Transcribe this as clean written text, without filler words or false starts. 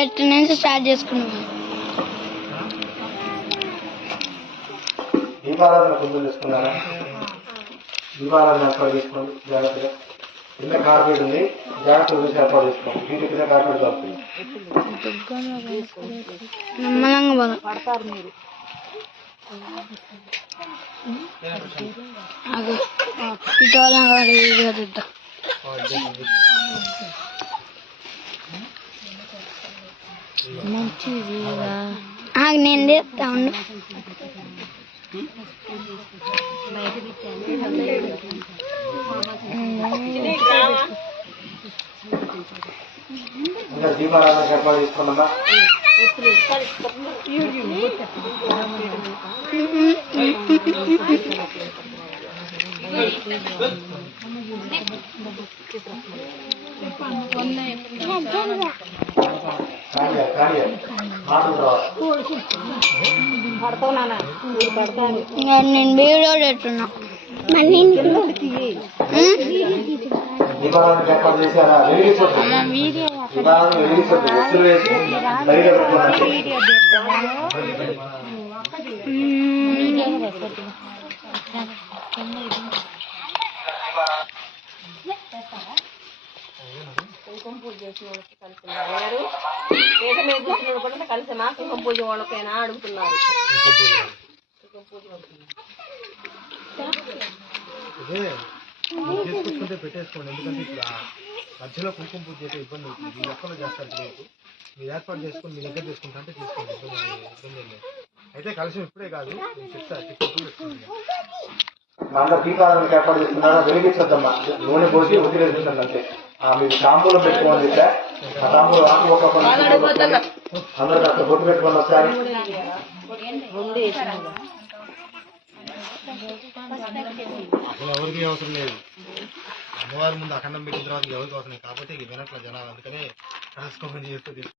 ఎట్టు నుంచి స్టార్ట్ చేసుకున్నాం. దీపారాధన కుందులు తీసుకున్నారా? దీపారాధన ఏర్పాటు చేసుకోండి జాగ్రత్తగా. కింద కార్పెట్ ఉంది, జాగ్రత్తగా చూసి ఏర్పాటు చేసుకోండి. వీటి కింద కార్పెట్ దొరుకుతుంది. పడతారు మీరు. మంచిది నేను చేస్తా ఉండు. దీపారాధన ఏర్పాటు చేసుకున్నా. నేను వీడియో పెట్టున్నా. దీపారాధన ఏర్పాటు చేశారా? ఒత్తులు వేసి బయట కుంకుమ పూజ చేసిన వాళ్ళకి కలిసి పేద మీద కూర్చున్న కూడా కలిసి నా కుంకుమ పూజ వాళ్ళకైనా అడుగుతున్నారు. తీసుకొచ్చుకుంటే పెట్టేసుకోండి. ఎందుకంటే ఇప్పుడు మధ్యలో కుంకుమ పూజ చేసే ఇబ్బంది అవుతుంది. మీ లెక్కలో చేస్తారు రేపు. మీరు ఏర్పాటు చేసుకొని మీ దగ్గర తీసుకుంటా అంటే తీసుకోండి, ఇబ్బంది లేదు. అయితే కలిసి ఇప్పుడే కాదు అందరూ దీపారాధనకు ఏర్పాటు చేస్తున్నారా? వెలిగించొద్దమ్మా, నూనె పోసి వదిలేస్తుందండి అంతే. మీరు తాంబూలం పెట్టుకోండి. ఇట్లా ఆ తాంబూలం ఆకు ఒక అందరూ కాస్త బొట్టు పెట్టుకొని వస్తారు. అసలు ఎవరికి అవసరం లేదు. అమ్మవారి ముందు అఖండం పెట్టిన తర్వాత ఎవరికి అవసరం లేదు. కాబట్టి వెనక్ల జనాలు అందుకనే కలుసుకోమని చేస్తుంది.